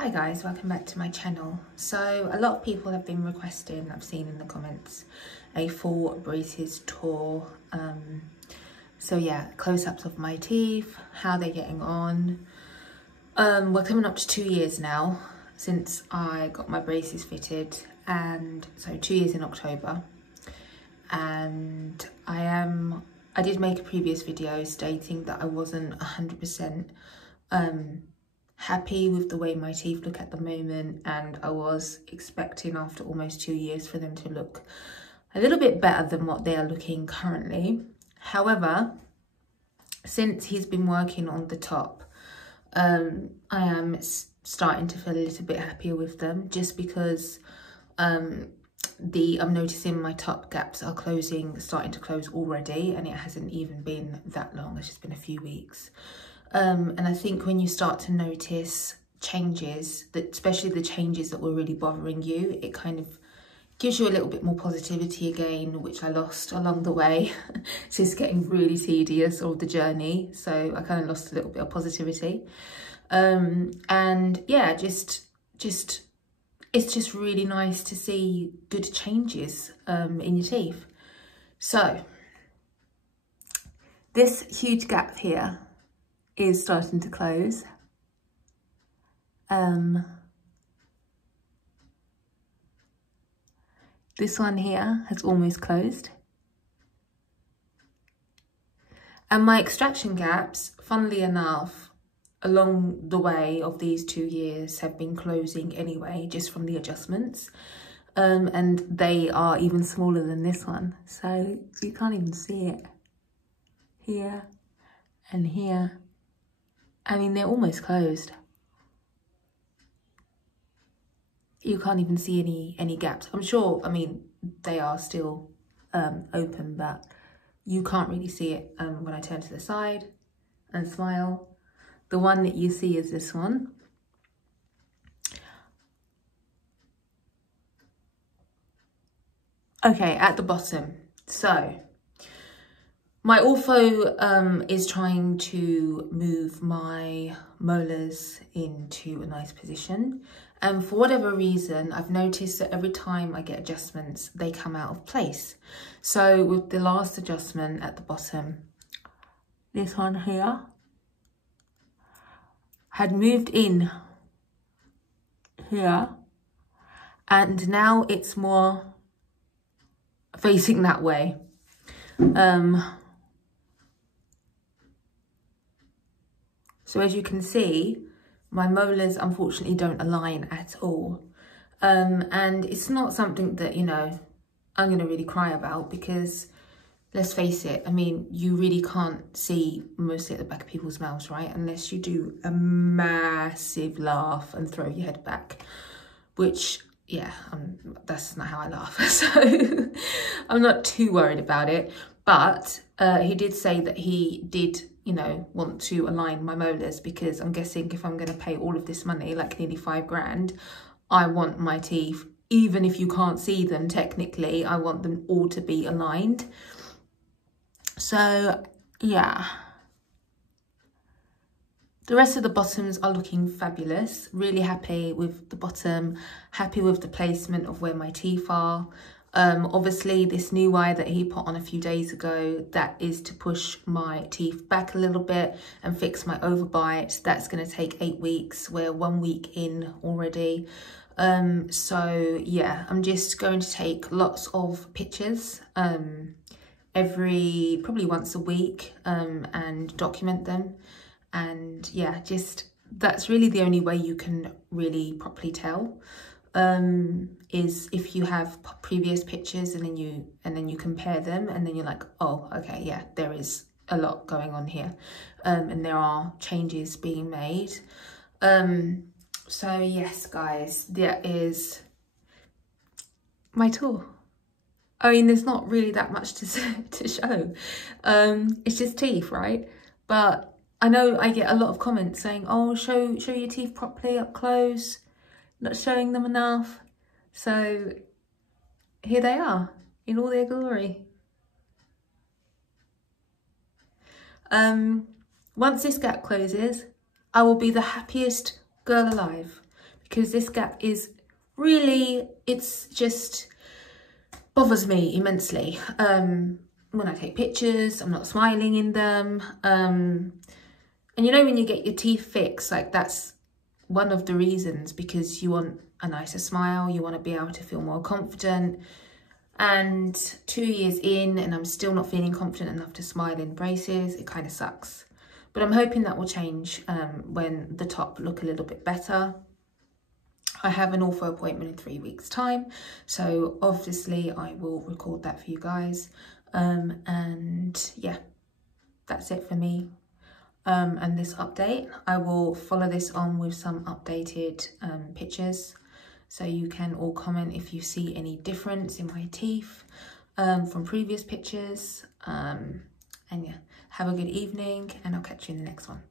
Hi guys, welcome back to my channel. So a lot of people have been requesting, I've seen in the comments, a full braces tour. So yeah, close-ups of my teeth, how they're getting on. We're coming up to 2 years now since I got my braces fitted, and so 2 years in October. And I did make a previous video stating that I wasn't 100% happy with the way my teeth look at the moment, and I was expecting after almost 2 years for them to look a little bit better than what they are looking currently. However, since he's been working on the top, I am starting to feel a little bit happier with them, just because I'm noticing my top gaps are starting to close already, and it hasn't even been that long. It's just been a few weeks. And I think when you start to notice changes, especially the changes that were really bothering you, it kind of gives you a little bit more positivity again, which I lost along the way. It's just getting really tedious, all the journey. So I kind of lost a little bit of positivity. And yeah, it's just really nice to see good changes in your teeth. So this huge gap here is starting to close. This one here has almost closed. And my extraction gaps, funnily enough, along the way of these 2 years have been closing anyway, just from the adjustments. And they are even smaller than this one. So you can't even see it here and here. I mean, they're almost closed. You can't even see any gaps. I'm sure, I mean, they are still open, but you can't really see it when I turn to the side and smile. The one that you see is this one. Okay, at the bottom. So my ortho is trying to move my molars into a nice position. And for whatever reason, I've noticed that every time I get adjustments, they come out of place. So with the last adjustment at the bottom, this one here had moved in here, and now it's more facing that way. So as you can see, my molars unfortunately don't align at all. And it's not something that, you know, I'm gonna really cry about, because let's face it, I mean, you really can't see mostly at the back of people's mouths, right? Unless you do a massive laugh and throw your head back, which, yeah, that's not how I laugh. So I'm not too worried about it. But he did say that he did, you know, want to align my molars, because I'm guessing if I'm going to pay all of this money, like nearly 5 grand, I want my teeth, even if you can't see them technically, I want them all to be aligned. So yeah, the rest of the bottoms are looking fabulous. Really happy with the bottom, happy with the placement of where my teeth are. Obviously this new wire that he put on a few days ago, that is to push my teeth back a little bit and fix my overbite. That's going to take 8 weeks. We're 1 week in already. So yeah, I'm just going to take lots of pictures probably once a week, and document them. And yeah, that's really the only way you can really properly tell, is if you have previous pictures and then you compare them, and then you're like, oh, okay, yeah, there is a lot going on here, and there are changes being made. So yes, guys, there is my tour. I mean, there's not really that much to show. It's just teeth, right? But I know I get a lot of comments saying, oh, show your teeth properly up close, not showing them enough. So here they are in all their glory. Once this gap closes, I will be the happiest girl alive, because this gap is really, it's just bothers me immensely. When I take pictures, I'm not smiling in them. And you know, when you get your teeth fixed, like that's one of the reasons, because you want a nicer smile, you want to be able to feel more confident. And 2 years in and I'm still not feeling confident enough to smile in braces, it kind of sucks. But I'm hoping that will change when the top look a little bit better. I have an ortho appointment in 3 weeks' time, so obviously I will record that for you guys. And yeah, that's it for me. And this update, I will follow this on with some updated pictures, so you can all comment if you see any difference in my teeth from previous pictures. And yeah, have a good evening, and I'll catch you in the next one.